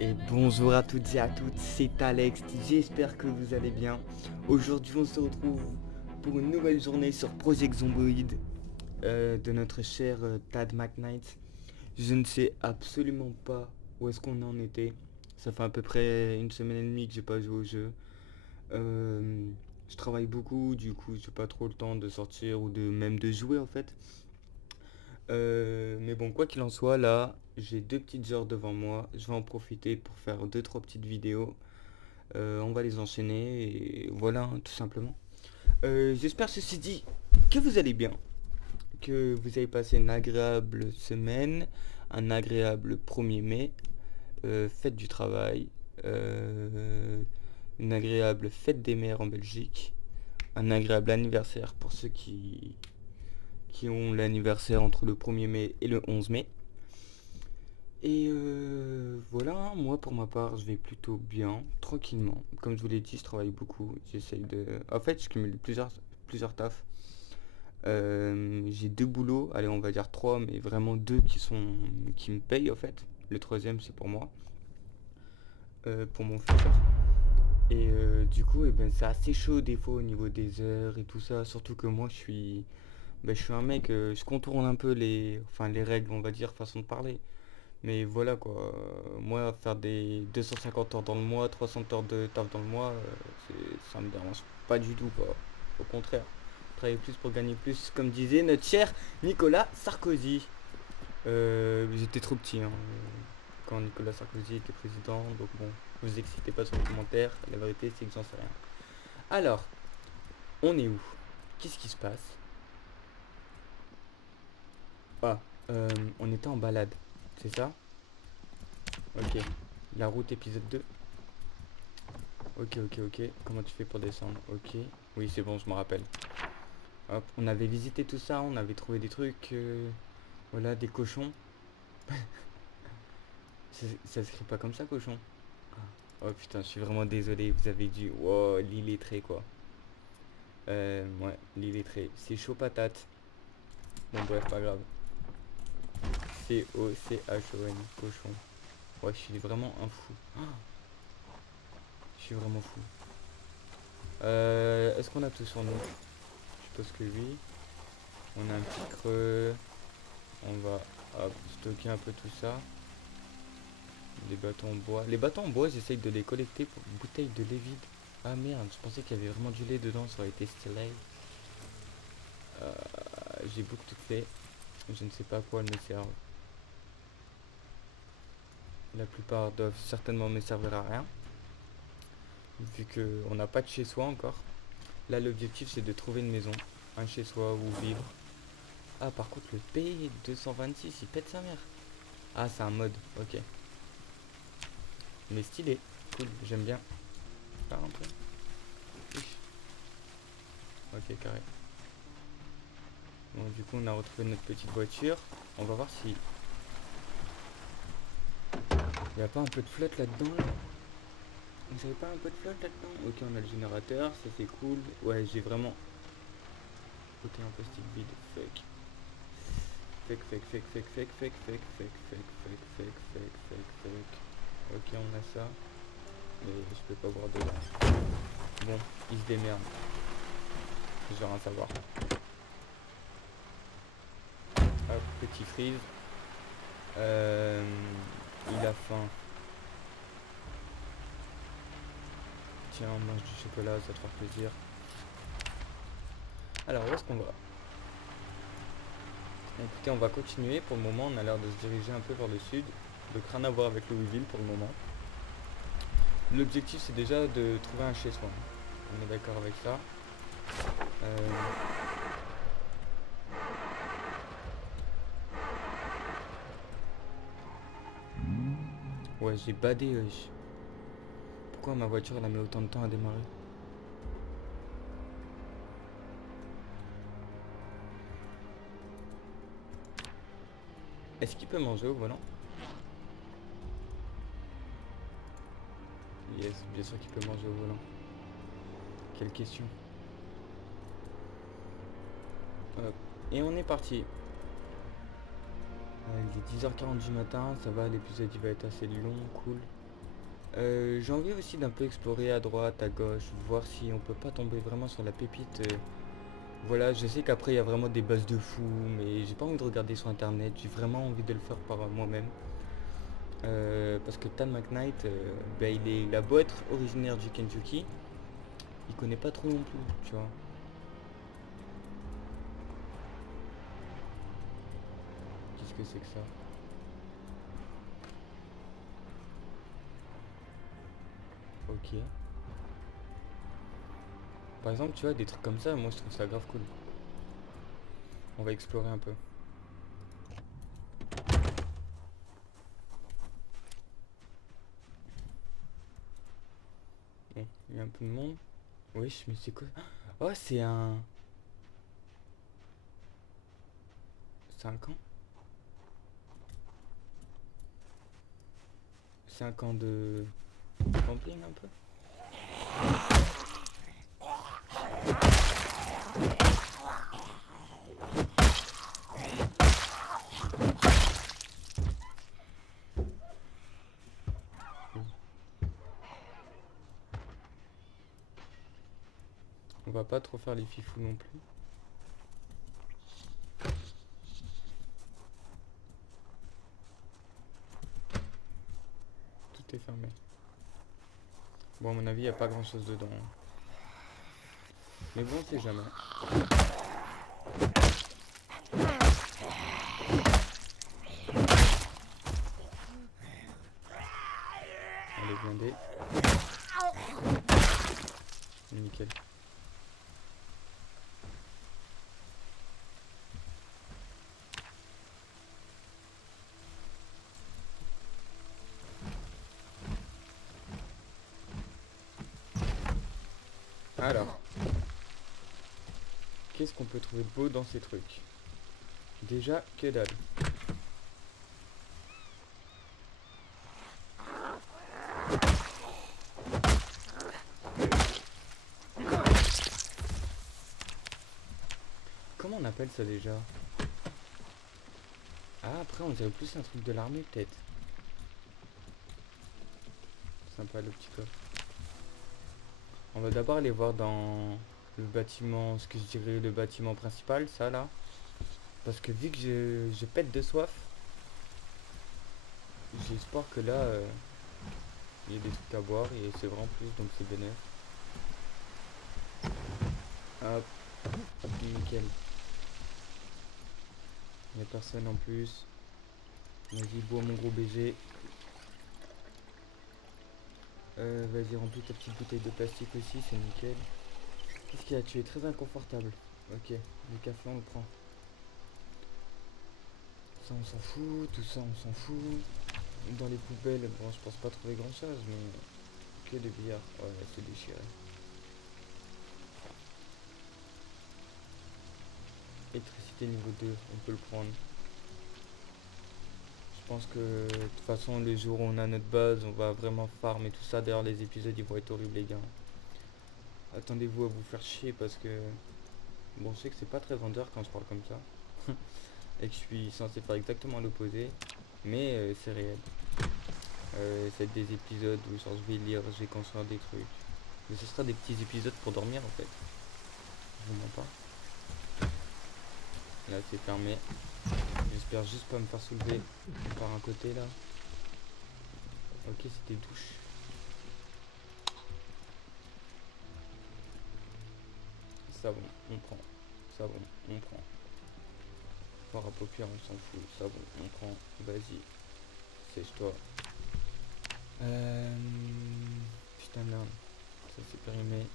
Et bonjour à toutes et à tous, c'est Alex, j'espère que vous allez bien. Aujourd'hui on se retrouve pour une nouvelle journée sur Project Zomboid de notre cher Tad McKnight. Je ne sais absolument pas où est-ce qu'on en était. Ça fait à peu près une semaine et demie que j'ai pas joué au jeu. Je travaille beaucoup, du coup j'ai pas trop le temps de sortir ou de même de jouer en fait. Mais bon, quoi qu'il en soit, là, j'ai 2 petites heures devant moi. Je vais en profiter pour faire 2 3 petites vidéos. On va les enchaîner et voilà, hein, tout simplement. J'espère ceci dit que vous allez bien, que vous avez passé une agréable semaine, un agréable 1er mai, fête du travail, une agréable fête des mères en Belgique, un agréable anniversaire pour ceux qui ont l'anniversaire entre le 1er mai et le 11 mai. Et voilà, moi pour ma part, je vais plutôt bien, tranquillement. Comme je vous l'ai dit, je travaille beaucoup. J'essaye de. En fait, je cumule plusieurs tafs. J'ai 2 boulots, allez, on va dire 3, mais vraiment 2 qui me payent en fait. Le troisième, c'est pour moi, pour mon futur. Et du coup, eh ben, c'est assez chaud des fois au niveau des heures et tout ça. Surtout que moi, je suis un mec, je contourne un peu les règles, on va dire, façon de parler. Mais voilà quoi, moi faire des 250 heures dans le mois, 300 heures de taf dans le mois, ça me dérange pas du tout quoi. Au contraire, travailler plus pour gagner plus, comme disait notre cher Nicolas Sarkozy. J'étais trop petit hein, quand Nicolas Sarkozy était président, donc bon, vous excitez pas sur les commentaires, la vérité c'est que j'en sais rien. Alors, on est où? Qu'est-ce qui se passe? Ah, on était en balade, c'est ça? Ok, la route épisode 2. Ok. Comment tu fais pour descendre? Ok. Oui, c'est bon, je me rappelle. Hop, on avait visité tout ça, on avait trouvé des trucs. Voilà, des cochons. Ça s'écrit pas comme ça, cochon. Oh putain, je suis vraiment désolé, vous avez dû. Wow, l'illettré quoi. Ouais, l'illettré. C'est chaud patate. Bon, bref, pas grave. Cochon, cochon. Ouais, je suis vraiment un fou. Je suis vraiment fou. Est-ce qu'on a tout sur nous? Je suppose que oui. On a un petit creux. On va hop, stocker un peu tout ça. Des bâtons en bois. Les bâtons en bois, j'essaye de les collecter pour une bouteille de lait vide. Ah merde, je pensais qu'il y avait vraiment du lait dedans, ça aurait été stylé. J'ai beaucoup de clés. Je ne sais pas à quoi elles me servent. La plupart doivent certainement me servir à rien. Vu qu'on n'a pas de chez soi encore. Là, l'objectif, c'est de trouver une maison. Un chez soi où vivre. Ah, par contre, le P226, il pète sa mère. Ah, c'est un mode, ok. Mais stylé, cool, j'aime bien. Parle un peu. Fiche. Ok, carré. Bon, du coup, on a retrouvé notre petite voiture. On va voir si... Il n'y a pas un peu de flotte là-dedans là. Vous avez pas un peu de flotte là-dedans? Ok, on a le générateur, ça c'est cool. Ouais, j'ai vraiment... Côté un plastique vide, fuck. Fake. Ok, on a ça. Mais je peux pas boire dedans. Bon, il se démerde. Je vais rien savoir. Hop, petit freeze. Il a faim. Tiens, on mange du chocolat, ça te fera plaisir. Alors, où est-ce qu'on va? Écoutez, on va continuer. Pour le moment, on a l'air de se diriger un peu vers le sud. Donc rien à voir avec Louisville pour le moment. L'objectif, c'est déjà de trouver un chez soi. On est d'accord avec ça. Ouais, j'ai badé. Pourquoi ma voiture, elle a mis autant de temps à démarrer? Est-ce qu'il peut manger au volant? Yes, bien sûr qu'il peut manger au volant. Quelle question. Hop. Et on est parti. Il est 10h40 du matin, ça va, l'épisode il va être assez long, cool. J'ai envie aussi d'un peu explorer à droite, à gauche, voir si on peut pas tomber vraiment sur la pépite. Voilà, je sais qu'après il y a vraiment des bases de fous, mais j'ai pas envie de regarder sur internet, j'ai vraiment envie de le faire par moi-même. Parce que Tan McKnight, ben, il a beau être originaire du Kentucky, il connaît pas trop non plus, tu vois. Qu'est-ce que c'est que ça? Ok. Par exemple, tu vois, des trucs comme ça, moi je trouve ça grave cool. On va explorer un peu. Bon, il y a un peu de monde. Wesh, mais c'est quoi? Oh, c'est un... C'est un camp? C'est un camp de camping un peu? On va pas trop faire les fifous non plus. Tout est fermé. Bon, à mon avis, il n'y a pas grand chose dedans. Mais bon, on sait jamais. Elle est blindée. Nickel. Alors, qu'est-ce qu'on peut trouver de beau dans ces trucs? Déjà, que dalle. Comment on appelle ça déjà? Ah, après, on dirait plus un truc de l'armée, peut-être. Sympa, le petit coffre. On va d'abord aller voir dans le bâtiment, ce que je dirais le bâtiment principal, ça là. Parce que vu que je pète de soif, j'ai espoir que là, il y a des trucs à boire et c'est vraiment plus, donc c'est bénéf. Hop, nickel. Il n'y a personne en plus. Vas-y, bois mon gros BG. Vas-y, remplis ta petite bouteille de plastique aussi, c'est nickel. Qu'est-ce qu'il y a? Tu es très inconfortable. Ok, le café on le prend. Ça on s'en fout, tout ça on s'en fout. Dans les poubelles, bon je pense pas trouver grand chose, mais que des billards. Ouais, c'est déchiré. Électricité niveau 2, on peut le prendre. Je pense que de toute façon les jours où on a notre base, on va vraiment farm et tout ça. D'ailleurs les épisodes ils vont être horribles les gars. Attendez-vous à vous faire chier parce que... Bon, je sais que c'est pas très vendeur quand je parle comme ça. Et que je suis censé faire exactement l'opposé. Mais c'est réel. C'est des épisodes où genre, je vais lire, je vais construire des trucs. Mais ce sera des petits épisodes pour dormir en fait. Je vous mens pas. Là c'est fermé. J'espère juste pas me faire soulever par un côté là. Ok, c'était douche. Savon, on prend. Savon, on prend. Fort à paupières, on s'en fout. Savon, on prend. Vas-y. Sèche-toi. Putain de merde. Ça c'est périmé.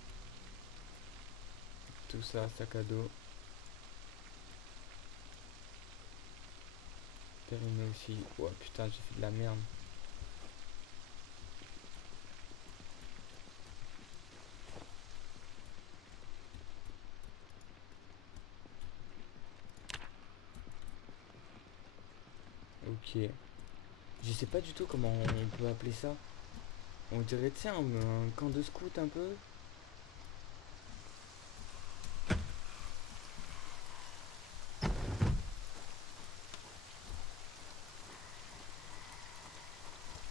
Tout ça, sac à dos. Périmé aussi. Ouais putain, j'ai fait de la merde. Ok. Je sais pas du tout comment on peut appeler ça. On dirait, tu sais, un camp de scout un peu.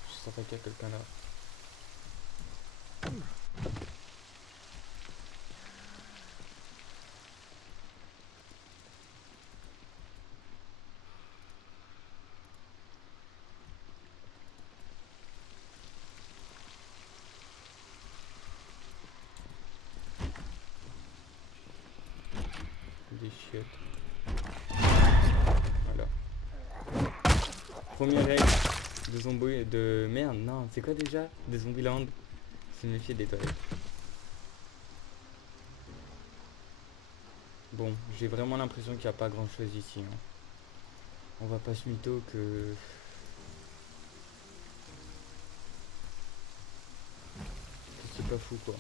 Je sentais qu'il y a quelqu'un là. chiottes. Voilà. Première règle de zombie de merde, non, c'est quoi déjà? Des Zombieland, se méfier des toilettes. Bon, j'ai vraiment l'impression qu'il n'y a pas grand chose ici. Hein. On va pas se mytho que c'est pas fou quoi.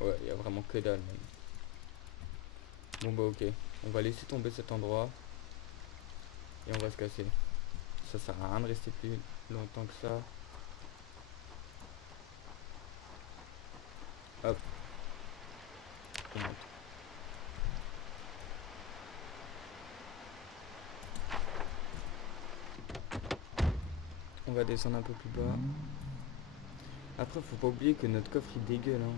Ouais, il y a vraiment que dalle même. Bon bah ok, on va laisser tomber cet endroit et on va se casser. Ça sert à rien de rester plus longtemps que ça. Hop. On monte. On va descendre un peu plus bas. Après faut pas oublier que notre coffre il dégueule hein.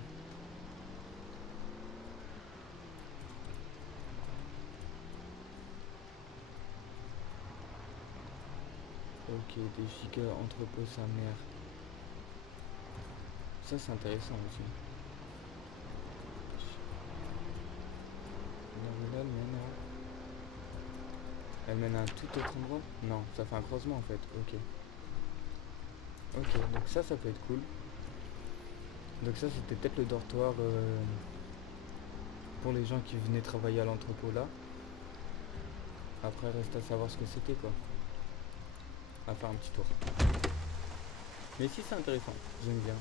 Ok, des gigas entrepôt sa mère. Ça c'est intéressant aussi. Là, elle mène à un tout autre endroit? Non, ça fait un croisement en fait, ok. Ok, donc ça peut être cool. Donc ça c'était peut-être le dortoir pour les gens qui venaient travailler à l'entrepôt là. Après reste à savoir ce que c'était quoi. On va faire un petit tour. Mais si c'est intéressant, j'aime bien.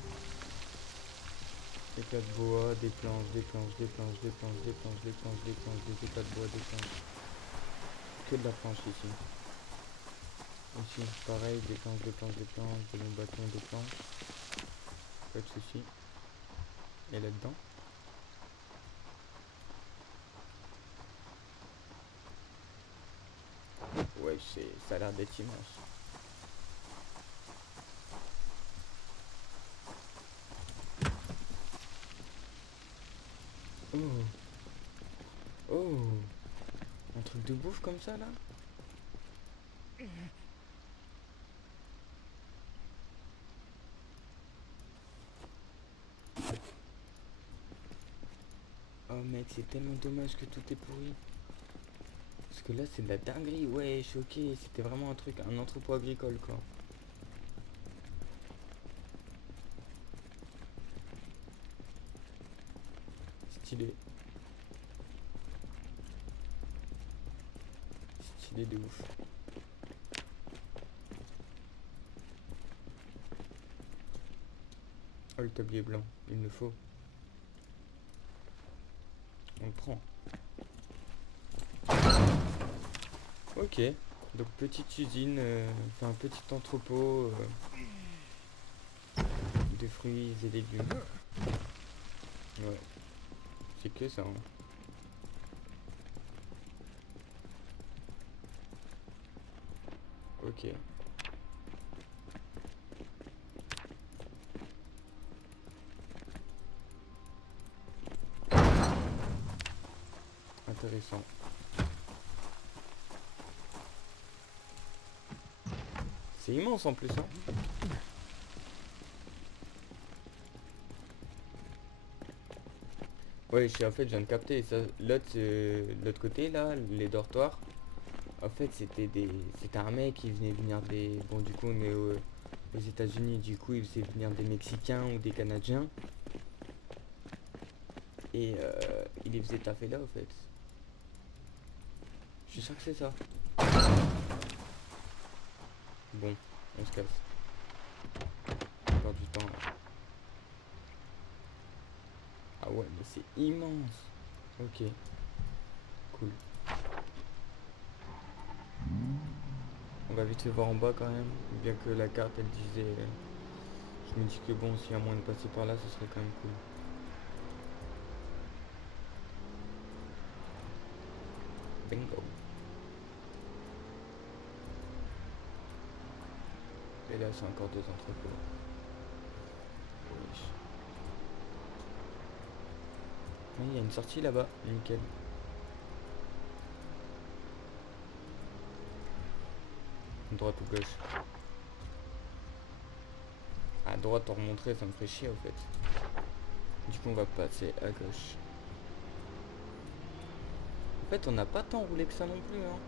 Éclats de bois, des planches, des planches, des planches, des planches, des planches, des planches, des planches, des éclats de bois, des planches. Que de la planche ici. Ici pareil, des planches, des planches, des planches, des longs bâtons, des planches. Pas de soucis. Et là-dedans. Ouais, ça a l'air d'être immense. Oh. Oh. Un truc de bouffe comme ça là? Oh mec, c'est tellement dommage que tout est pourri. Parce que là c'est de la dinguerie, ouais, choqué. C'était vraiment un truc, un entrepôt agricole quoi. Stylé. Stylé de ouf. Oh le tablier blanc, il me le faut. On le prend. Ok, donc petite usine, enfin petit entrepôt de fruits et légumes. Ouais, c'est que ça. Hein. Ok. Intéressant. C'est immense en plus. Hein. Ouais, en fait, je viens de capter. L'autre côté, là, les dortoirs. En fait, c'était un mec qui venir des. Bon, du coup, on est aux États-Unis. Du coup, il faisait venir des Mexicains ou des Canadiens. Et il les faisait taffer là, en fait. Je suis sûr que c'est ça. Bon, on se casse. On perd du temps là. Ah ouais, mais c'est immense. Ok. Cool. On va vite se voir en bas quand même. Bien que la carte elle disait. Je me dis que bon, s'il y a moyen de passer par là, ce serait quand même cool. Bingo. Et là, c'est encore deux entrepôts. Il y a une sortie là-bas, nickel. Droite ou gauche? À droite, en remontrer, ça me ferait chier, en fait. Du coup, on va passer à gauche. En fait, on n'a pas tant roulé que ça non plus, hein.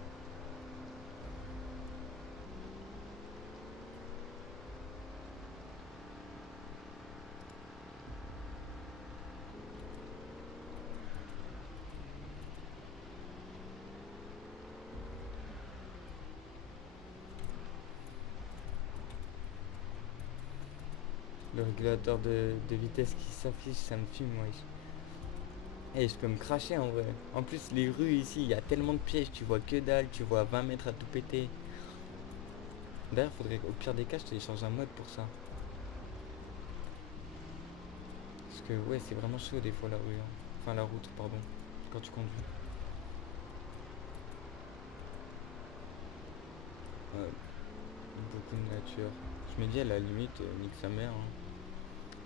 Le régulateur de vitesse qui s'affiche, ça me fume, moi. Et je peux me cracher en vrai. En plus, les rues ici, il y a tellement de pièges, tu vois que dalle, tu vois 20 mètres à tout péter. D'ailleurs, faudrait au pire des cas, je télécharge un mode pour ça. Parce que ouais, c'est vraiment chaud des fois la rue, hein. Enfin la route, pardon, quand tu conduis. Ouais, beaucoup de nature. Je me dis à la limite, nique sa mère, hein.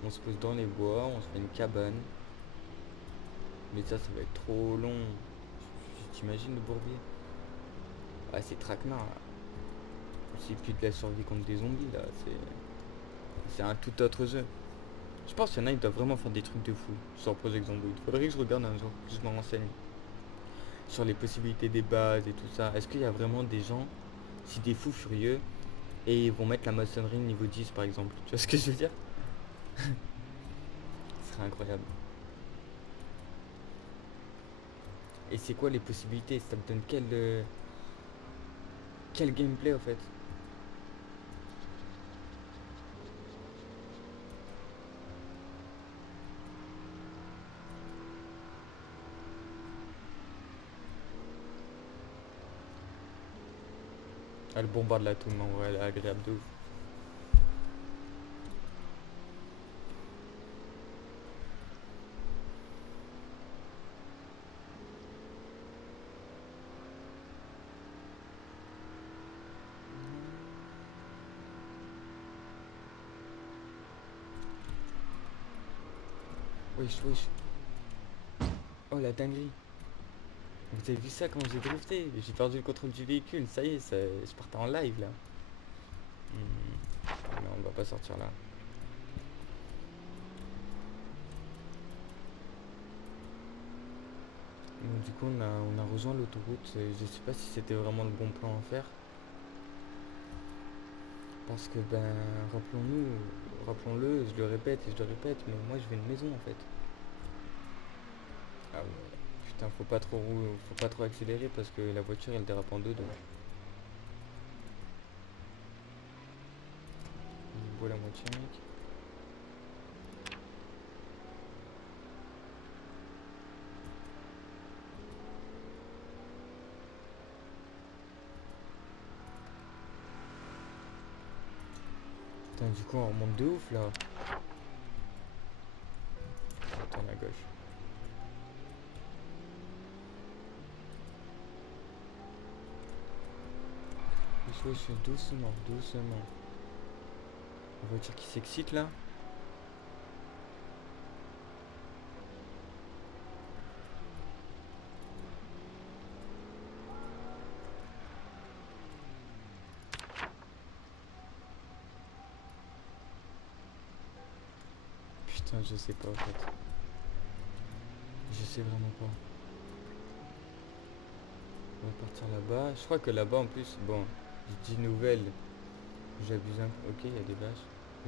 On se pose dans les bois, on se fait une cabane. Mais ça va être trop long. T'imagines le bourbier? Ah, c'est traquenard là. C'est plus de la survie contre des zombies là, c'est un tout autre jeu. Je pense qu'il y en a, ils doivent vraiment faire des trucs de fou sur Project Zomboid. Faudrait que je regarde un jour, que je me renseigne sur les possibilités des bases et tout ça. Est-ce qu'il y a vraiment des gens, si des fous furieux, et ils vont mettre la maçonnerie niveau 10 par exemple? Tu vois ce que je veux dire? Ce serait incroyable. Et c'est quoi les possibilités? Ça me donne quel gameplay en fait? Ah, le bombarde la toune, en vrai, elle est agréable de ouf. Wesh, wesh. Oh la dinguerie. Vous avez vu ça quand j'ai drifté? J'ai perdu le contrôle du véhicule, ça y est, je partais en live là. Non, on va pas sortir là. Donc, du coup, on a rejoint l'autoroute. Je sais pas si c'était vraiment le bon plan à faire. Parce que, ben, rappelons-le, je le répète et je le répète, mais moi je veux une maison en fait. Ah ouais. Putain, faut pas trop accélérer parce que la voiture elle dérape en deux. Donc. On voit la moitié, mec. Putain, du coup, on remonte de ouf là. Attends, à gauche. Je suis doucement, doucement. La voiture qui s'excite là. Putain, je sais pas en fait. Je sais vraiment pas. On va partir là-bas. Je crois que là-bas en plus, bon, je dis nouvelle. J'abuse un peu. Ok, il y a des vaches.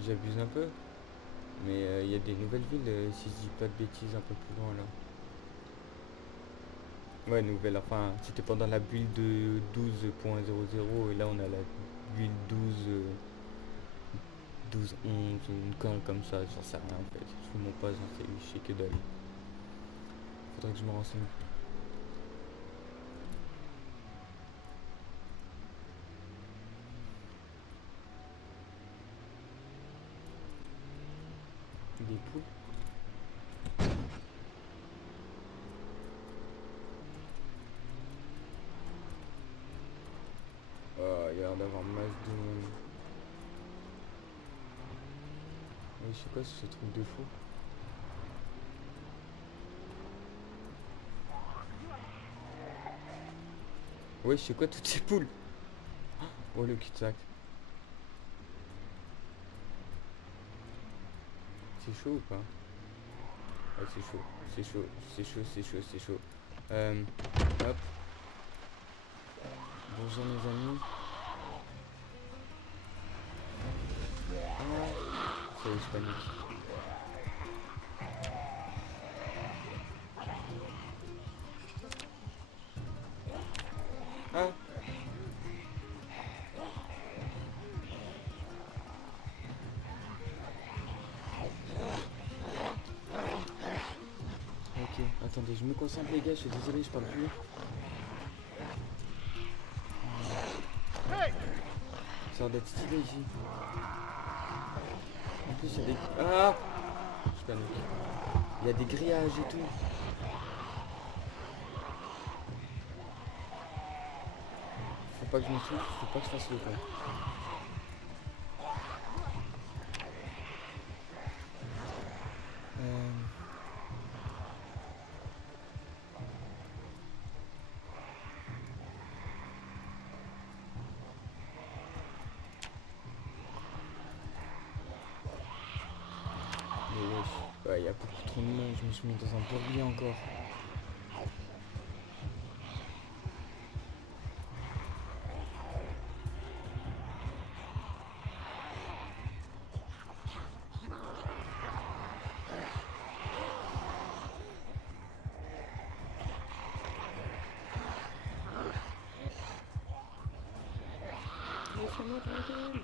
J'abuse un peu. Mais il y a des nouvelles villes, si je dis pas de bêtises, un peu plus loin là. Ouais, nouvelle. Enfin, c'était pendant la build de 12.00 et là on a la build 12.11, une connerie comme ça, j'en sais rien en fait. Je fous mon pas, je sais que dalle. Faudrait que je me renseigne. Des poules. Oh, il y a l'air d'avoir masse de monde. Mais je sais quoi ce truc de fou. Ouais, je sais quoi toutes ces poules. Oh le cul-de-sac. C'est chaud ou pas? Ouais, c'est chaud, c'est chaud, c'est chaud, c'est chaud, c'est chaud. Hop. Bonjour mes amis. Ah, ça y est, je panique. Ah. Ok, attendez, je me concentre les gars, je suis désolé, je parle plus. Ça a l'air d'être stylé ici. En plus il y a des... Ah, je panique. Il y a des grillages et tout. Faut pas que je me souffle, faut pas que je fasse le con. Mais wesh, ouais, il y a beaucoup trop de monde, je me suis mis dans un bourbier encore. Laissez-moi tranquille.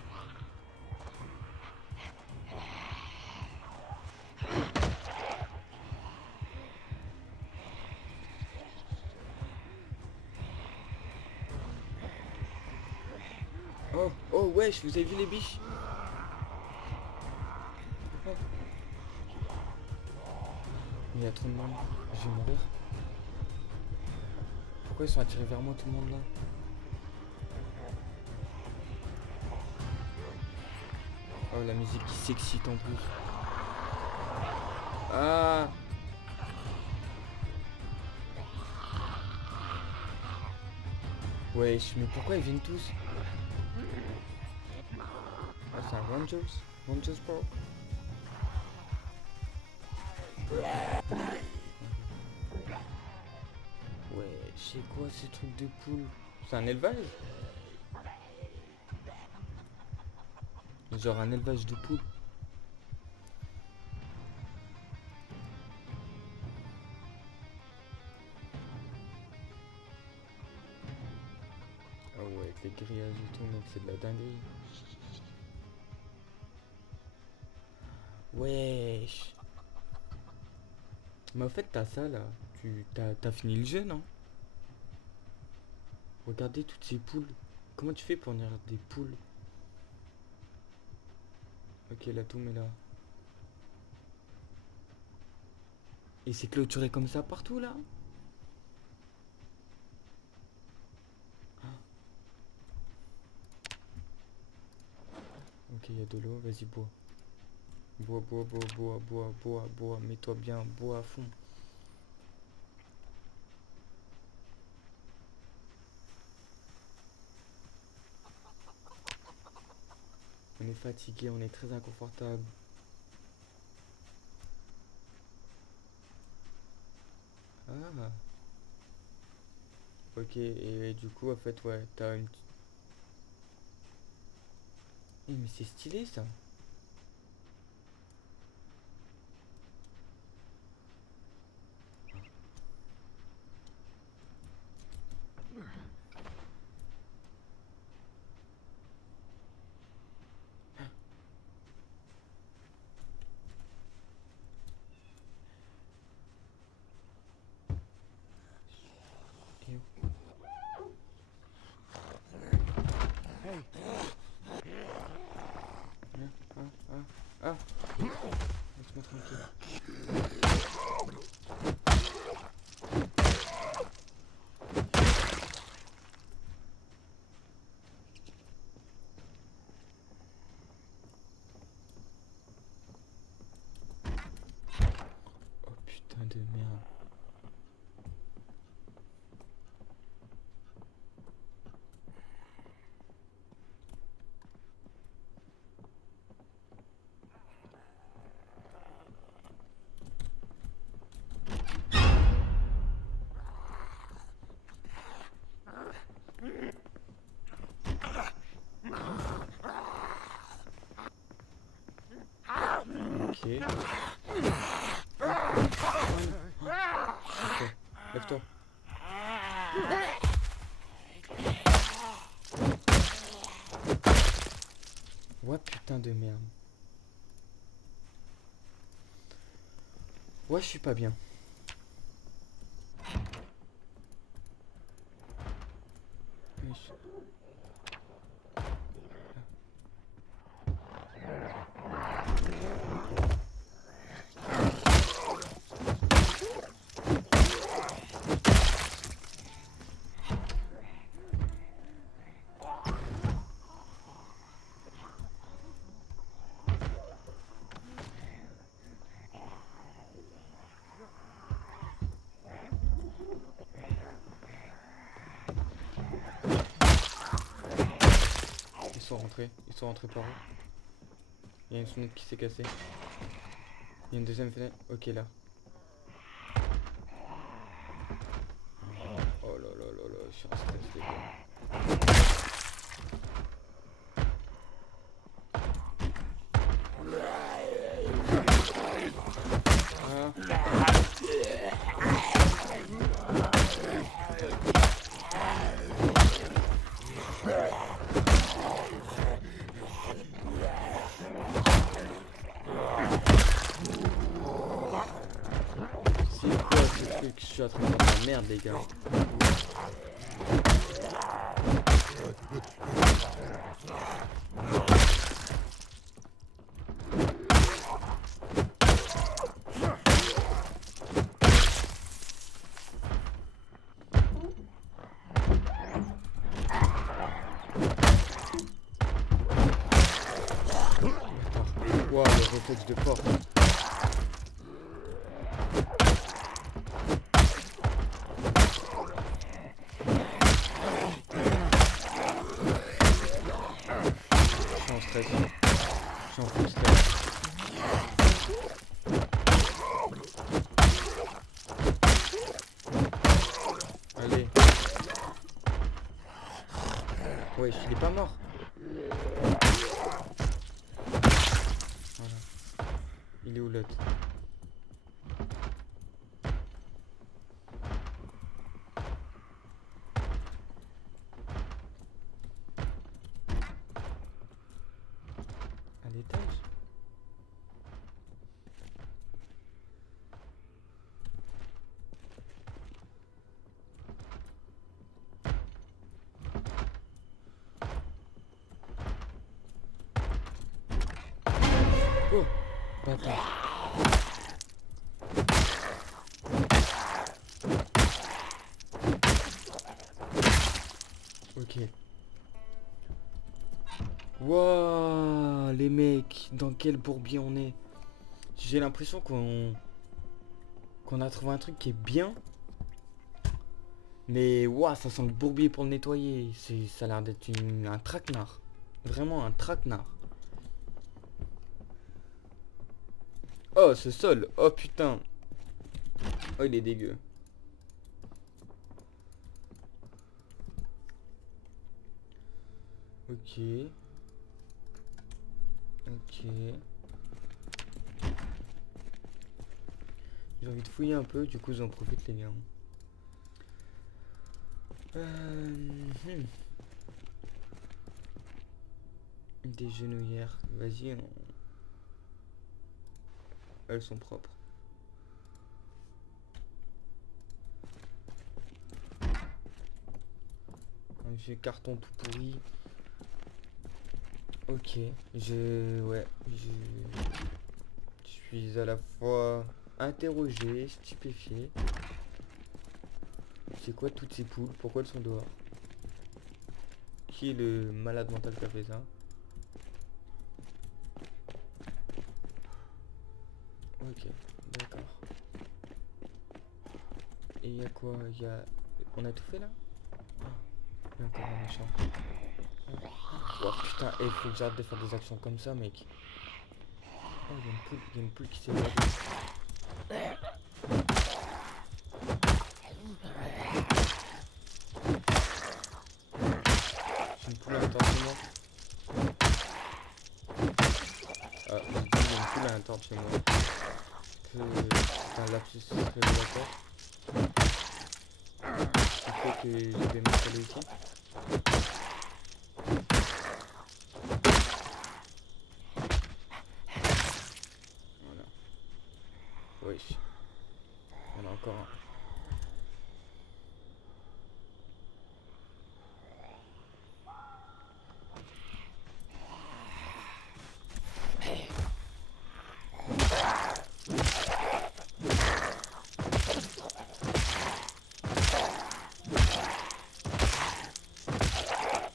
Oh, oh wesh, vous avez vu les biches? Oh. Il y a trop de monde, je vais mourir. Pourquoi ils sont attirés vers moi tout le monde là? Oh la musique qui s'excite en plus. Ah. Wesh, mais pourquoi ils viennent tous? Ah c'est un Rangers? Rangers Pro? Ouais, c'est quoi ces trucs de poules? C'est un élevage? Genre un élevage de poules. Ah ouais, avec les grillages et tout, mec, c'est de la dinguerie. Wesh. Mais en fait, t'as ça là. T'as fini le jeu, non? Regardez toutes ces poules. Comment tu fais pour nourrir des poules? Ok, la toum est là. Et c'est clôturé comme ça partout là? Ok, il y a de l'eau, vas-y, bois. Bois, bois, bois, bois, bois, bois, bois. Mets-toi bien, bois à fond. On est fatigué, on est très inconfortable. Ah. Ok, et du coup, en fait, ouais, t'as une... Eh, mais c'est stylé ça. Et oh. Ok, lève-toi. Ouais, putain de merde. Ouais, je suis pas bien. Ils sont rentrés par où? Il y a une fenêtre qui s'est cassée. Il y a une deuxième fenêtre. Ok, là. Oh là là là là, je suis en stress, les gars. C'est quoi ce truc? Je suis en train de faire de la merde, les gars. Wow, le réflexe de porte. Je suis en stress. Je suis en full stress. Allez. Ouais, il est pas mort. Voilà. Il est où l'autre? À l'étage? Oh, bâtard. Ok. Wouah, les mecs, dans quel bourbier on est? J'ai l'impression qu'on a trouvé un truc qui est bien. Mais wouah, ça sent le bourbier pour le nettoyer. Ça a l'air d'être un traquenard. Vraiment un traquenard. Oh, ce sol. Oh putain. Oh, il est dégueu. Ok. Ok. J'ai envie de fouiller un peu, du coup j'en profite les gars. Des genouillères. Vas-y. Elles sont propres. Un vieux carton tout pourri. Ok. Ouais. Je suis à la fois interrogé, stupéfié. C'est quoi toutes ces poules? Pourquoi elles sont dehors? Qui est le malade mental qui a fait ça? Ok, d'accord. Et il y a quoi? On a tout fait là? Il y a encore un méchant. Oh putain, il faut que j'arrête de faire des actions comme ça, mec. Oh, il y a une poule qui s'est évadée. J'ai une poule à l'intérieur de moi. Ah, j'ai dit, il y a une poule à l'intérieur de chez moi. un lapsus révélateur. Il fait que je vais m'installer ici. Voilà. Wesh. Il y en a encore un.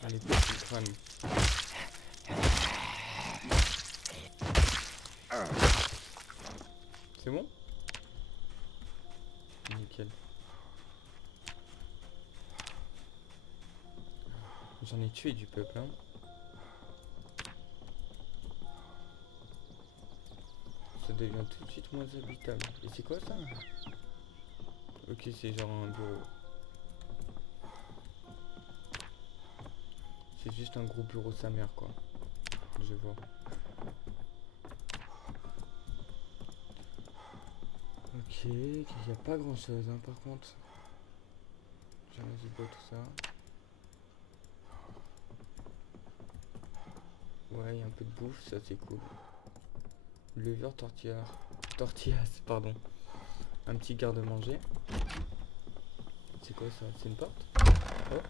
Allez, petit crâne. C'est bon? Nickel. J'en ai tué du peuple, hein. Ça devient tout de suite moins habitable. Et c'est quoi ça? Ok, c'est genre un bureau. C'est juste un gros bureau sa mère, quoi. Je vois. Ok, il n'y a pas grand chose, hein, par contre. J'ai pas tout ça. Ouais, il y a un peu de bouffe, ça c'est cool. Levure tortillas, pardon. Un petit garde-manger. C'est quoi ça? C'est une porte? Oh.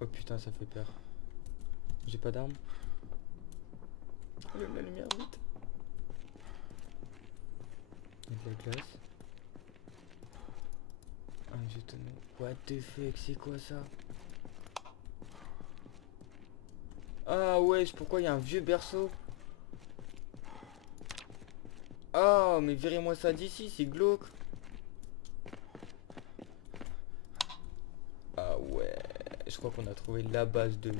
Oh putain, ça fait peur. J'ai pas d'arme. Allume la lumière vite. Il y a de la glace. Un jeton. What the fuck, c'est quoi ça? Ah wesh, pourquoi il y a un vieux berceau? Oh, mais virez-moi ça d'ici, c'est glauque. Ah ouais, je crois qu'on a trouvé la base de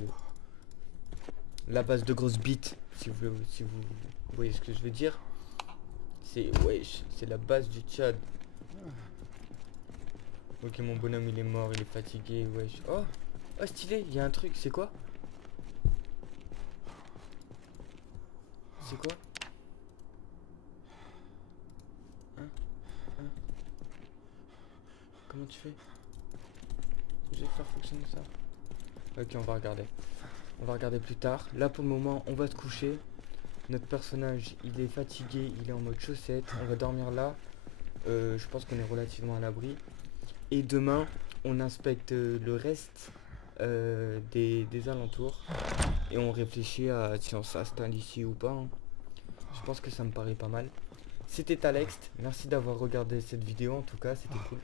grosse bite, si vous voyez ce que je veux dire. C'est wesh, c'est la base du Tchad. Ok, mon bonhomme il est mort, il est fatigué, wesh. Oh, oh stylé, il y a un truc, c'est quoi? C'est quoi? Hein? Comment tu fais? Je vais faire fonctionner ça. Ok, on va regarder. On va regarder plus tard. Là pour le moment, on va se coucher. Notre personnage, il est fatigué, il est en mode chaussette. On va dormir là. Je pense qu'on est relativement à l'abri. Et demain, on inspecte le reste des alentours. Et on réfléchit à si on s'installe ici ou pas, hein. Je pense que ça me paraît pas mal. C'était Alex, merci d'avoir regardé cette vidéo, en tout cas c'était cool.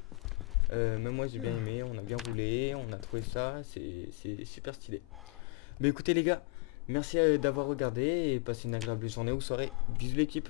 Même moi j'ai bien aimé, on a bien roulé, on a trouvé ça, c'est super stylé. Mais écoutez les gars, merci d'avoir regardé et passez une agréable journée ou soirée. Bisous l'équipe.